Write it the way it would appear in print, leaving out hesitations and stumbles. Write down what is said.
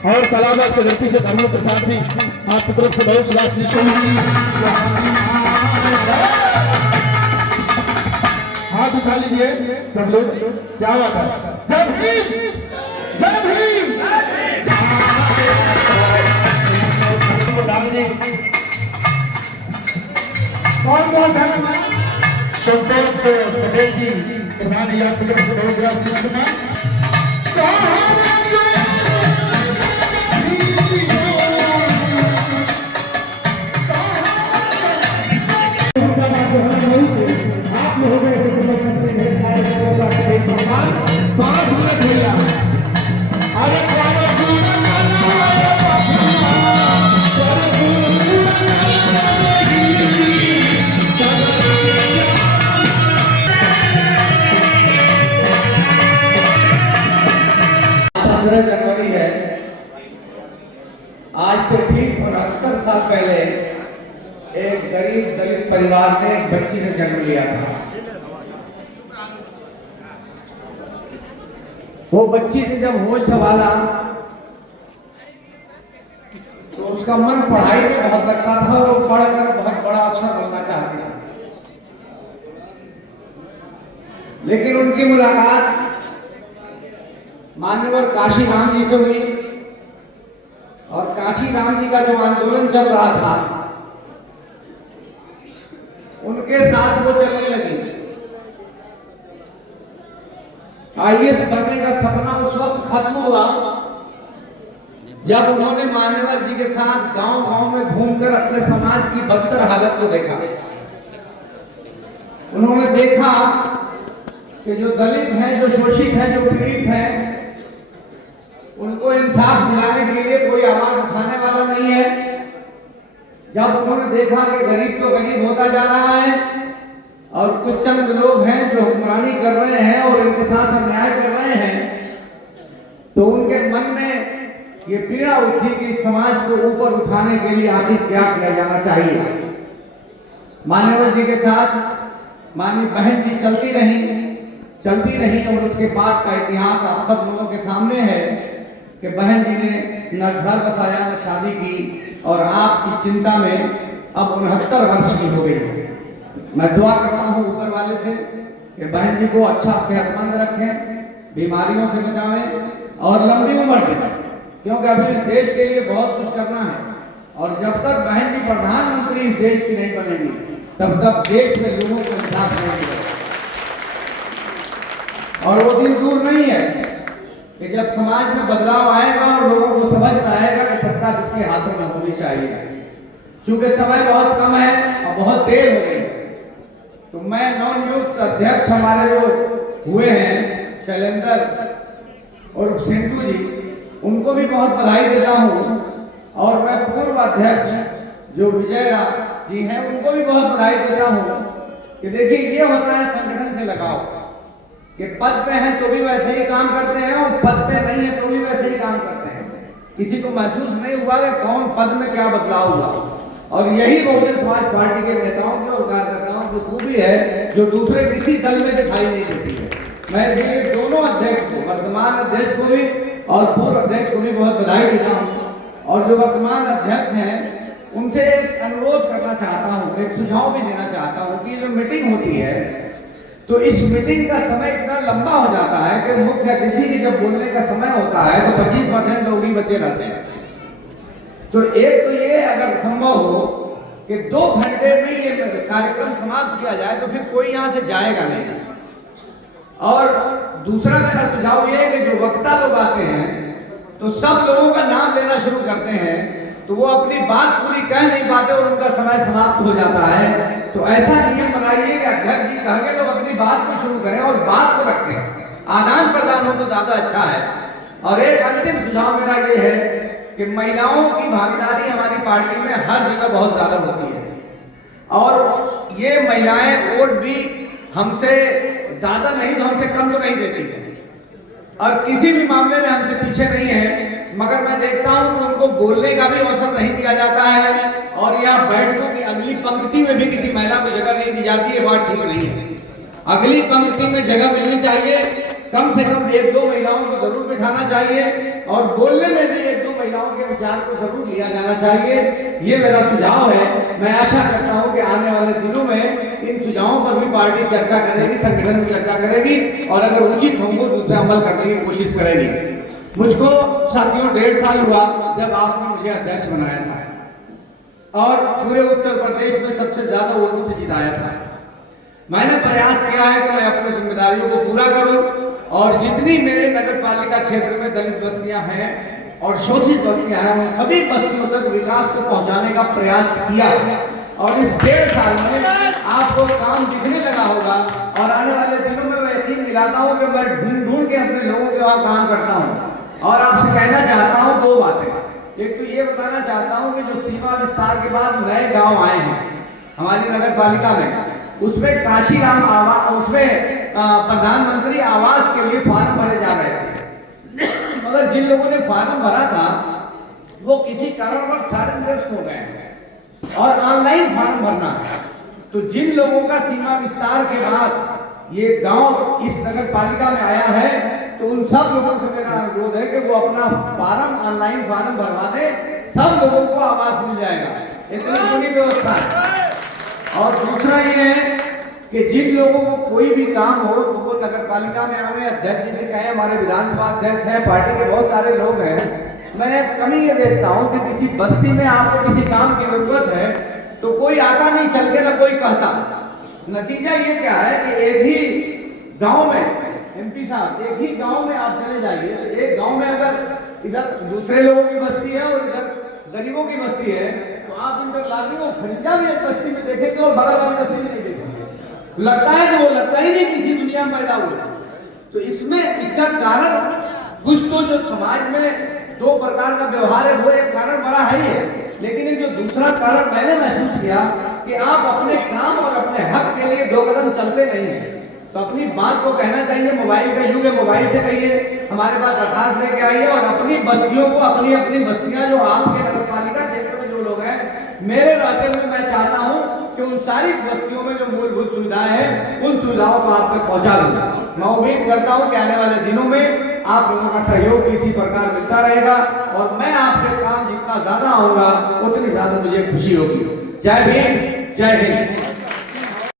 और सलामत के गलती से धर्म प्रसाद जी आपकी तरफ से बहुत हाथ उठा लीजिए सब लोग। क्या बात है, जय भीम, जय भीम। कौन कौन है? संतोष पटेल जी प्रधान जी आपकी तरफ से बहुत जनवरी है। आज से ठीक 69 साल पहले एक गरीब दलित परिवार में एक बच्ची ने जन्म लिया था। वो बच्ची ने जब होश संभाला तो उसका मन पढ़ाई में बहुत लगता था और वो पढ़कर बहुत बड़ा अफसर बनना चाहती थी। लेकिन उनकी मुलाकात मान्यवर काशी राम जी से हुई और काशी राम जी का जो आंदोलन चल रहा था उनके साथ वो चलने लगी। आईएएस बनने का सपना उस वक्त खत्म हुआ जब उन्होंने मान्यवर जी के साथ गांव-गांव में घूमकर अपने समाज की बदतर हालत को देखा। उन्होंने देखा कि जो दलित हैं, जो शोषित हैं, जो पीड़ित हैं, उनको इंसाफ दिलाने के लिए कोई आवाज उठाने वाला नहीं है। जब उन्होंने देखा कि गरीब तो गरीब होता जा रहा है और कुछ चंद लोग हैं जो हुक्मरानी कर रहे हैं और इनके साथ अन्याय कर रहे हैं, तो उनके मन में ये पीड़ा उठी कि समाज को ऊपर उठाने के लिए आखिर क्या किया जाना चाहिए। मान्यवर जी के साथ माननीय बहन जी चलती रही और उसके बाद का इतिहास आप सब लोगों के सामने है कि बहन जी ने न घर बसाया न शादी की और आपकी चिंता में अब 69 वर्ष की हो गई। मैं दुआ करता हूँ ऊपर वाले से कि बहन जी को अच्छा सेहतमंद रखें, बीमारियों से बचावें और लंबी उम्र दें, क्योंकि अभी देश के लिए बहुत कुछ करना है। और जब तक बहन जी प्रधानमंत्री इस देश की नहीं बनेगी तब तक देश में लोगों को इंसाफ नहीं मिलेगा। और वो दिन दूर नहीं है कि जब समाज में बदलाव आएगा और लोगों को समझ में आएगा कि सत्ता किसके हाथों में होनी चाहिए। चूंकि समय बहुत कम है और बहुत देर हो गई, तो मैं नवनियुक्त अध्यक्ष हमारे जो हुए हैं शैलेंद्र और सिंधु जी, उनको भी बहुत बधाई देता हूँ। और मैं पूर्व अध्यक्ष जो विजय जी हैं उनको भी बहुत बधाई देता हूँ कि देखिए ये होता है संगठन से लगाओ कि पद पे हैं तो भी वैसे ही काम करते हैं और पद पे नहीं है तो भी वैसे ही काम करते हैं। किसी को महसूस नहीं हुआ कि कौन पद में क्या बदलाव हुआ। और यही बहुजन समाज पार्टी के नेताओं की और कार्यकर्ताओं की खूबी है जो दूसरे किसी दल में दिखाई नहीं देती है। मैं इसलिए दोनों अध्यक्ष को, वर्तमान अध्यक्ष को भी और पूर्व अध्यक्ष को भी बहुत बधाई देता हूँ। और जो वर्तमान अध्यक्ष हैं उनसे एक अनुरोध करना चाहता हूँ, एक सुझाव भी देना चाहता हूँ कि जो मीटिंग होती है तो इस मीटिंग का समय इतना लंबा हो जाता है कि मुख्य अतिथि की जब बोलने का समय होता है तो 25% लोग ही बचे रहते हैं। तो एक तो ये अगर संभव हो कि 2 घंटे में ये कार्यक्रम समाप्त किया जाए तो फिर कोई यहाँ से जाएगा नहीं। और दूसरा मेरा सुझाव ये है कि जो वक्ता लोग आते हैं तो सब लोगों का नाम लेना शुरू करते हैं तो वो अपनी बात पूरी कह नहीं पाते और उनका समय समाप्त हो जाता है। तो ऐसा नियम बनाइए कि अध्यक्ष जी कहेंगे लोग अपनी बात को शुरू करें और बात को रखें, आदान प्रदान हो तो ज्यादा अच्छा है। और एक अंतिम सुझाव मेरा ये है कि महिलाओं की भागीदारी हमारी पार्टी में हर जगह बहुत ज्यादा होती है और ये महिलाएं वोट भी हमसे ज्यादा नहीं तो हमसे कम तो नहीं देती है और किसी भी मामले में हमसे पीछे नहीं है। मगर मैं देखता हूं कि उनको बोलने का भी अवसर नहीं दिया जाता है और यहाँ बैठकों की अगली पंक्ति में भी किसी महिला को जगह नहीं दी जाती है। बात ठीक नहीं है। अगली पंक्ति में जगह मिलनी चाहिए कम से कम 1-2 महिलाओं को जरूर बिठाना चाहिए और बोलने में भी 1-2 महिलाओं के विचार को जरूर लिया जाना चाहिए। ये मेरा सुझाव है। मैं आशा करता हूं कि आने वाले दिनों में इन सुझावों पर भी पार्टी चर्चा करेगी, संगठन में चर्चा करेगी और अगर उचित होंगे तो उसे अमल करने की कोशिश करेगी। मुझको साथियों 1.5 साल हुआ जब आपने मुझे अध्यक्ष बनाया था और पूरे उत्तर प्रदेश में सबसे ज्यादा वोटों से जिताया था। मैंने प्रयास किया है कि मैं अपनी जिम्मेदारियों को पूरा करूं और जितनी मेरे नगर पालिका क्षेत्र में दलित बस्तियां हैं और शोषित बस्तियां हैं उन सभी बस्तियों तक विकास को पहुंचाने का प्रयास किया। और इस 1.5 साल में आपको काम दिखने लगा होगा और आने वाले दिनों में मैं यकीन दिलाता हूं कि मैं ढूंढ के अपने लोगों के वहां काम करता हूं। और आपसे कहना चाहता हूं 2 बातें। एक तो ये बताना चाहता हूं कि जो सीमा विस्तार के बाद नए गांव आए हैं हमारी नगर पालिका में, उसमें काशीराम आवास, उसमें प्रधानमंत्री आवास के लिए फार्म भरे जा रहे थे। मगर जिन लोगों ने फार्म भरा था वो किसी कारणवश सारे निरस्त हो गए और ऑनलाइन फार्म भरना है। तो जिन लोगों का सीमा विस्तार के बाद ये गांव इस नगर पालिका में आया है तो उन सब लोगों से मेरा अनुरोध है कि वो अपना फार्म ऑनलाइन फार्म भरवा दें, सब लोगों को आवास मिल जाएगा। इतनी पूरी व्यवस्था है। और दूसरा ये है कि जिन लोगों को कोई भी काम हो तो वो नगर पालिका में आवे, अध्यक्ष जी से कहें, हमारे विधानसभा अध्यक्ष हैं, पार्टी के बहुत सारे लोग हैं। मैं कमी ये देखता हूं कि किसी बस्ती में आपको किसी काम की जरूरत है तो कोई आता नहीं चल के, ना कोई कहता। नतीजा ये क्या है कि एक ही गांव में MP साहब, एक ही गांव में आप चले जाइए तो एक गांव में अगर इधर दूसरे लोगों की बस्ती है और इधर गरीबों की बस्ती है तो आप इंटरलॉकिंग और खरीदा भी एक बस्ती में देखेंगे और बगल वाली बस्ती में नहीं देखेंगे। लगता है कि वो लगता ही नहीं किसी दुनिया में पैदा हुआ। तो इसमें इसका कारण कुछ तो जो समाज में 2 प्रकार का व्यवहार है वो एक कारण बड़ा है ही है। लेकिन एक जो दूसरा कारण मैंने महसूस किया कि आप अपने काम और अपने हक के लिए 2 कदम चलते नहीं हैं। तो अपनी बात को कहना चाहिए, मोबाइल का युग है, मोबाइल से कहिए, हमारे पास दरखास्त लेके आइए और अपनी बस्तियों को, अपनी अपनी बस्तियां जो आपके नगर पालिका क्षेत्र में जो लोग हैं, मेरे रहते हुए मैं चाहता हूं कि उन सारी बस्तियों में जो मूलभूत सुविधाएं हैं उन सुविधाओं को आप तक पहुंचा दूं। मैं उम्मीद करता हूं कि आने वाले दिनों में आप लोगों का सहयोग इसी प्रकार मिलता रहेगा और मैं आपके काम जितना ज्यादा आऊंगा उतनी ज्यादा मुझे खुशी होगी। जय भीम, जय हिंद।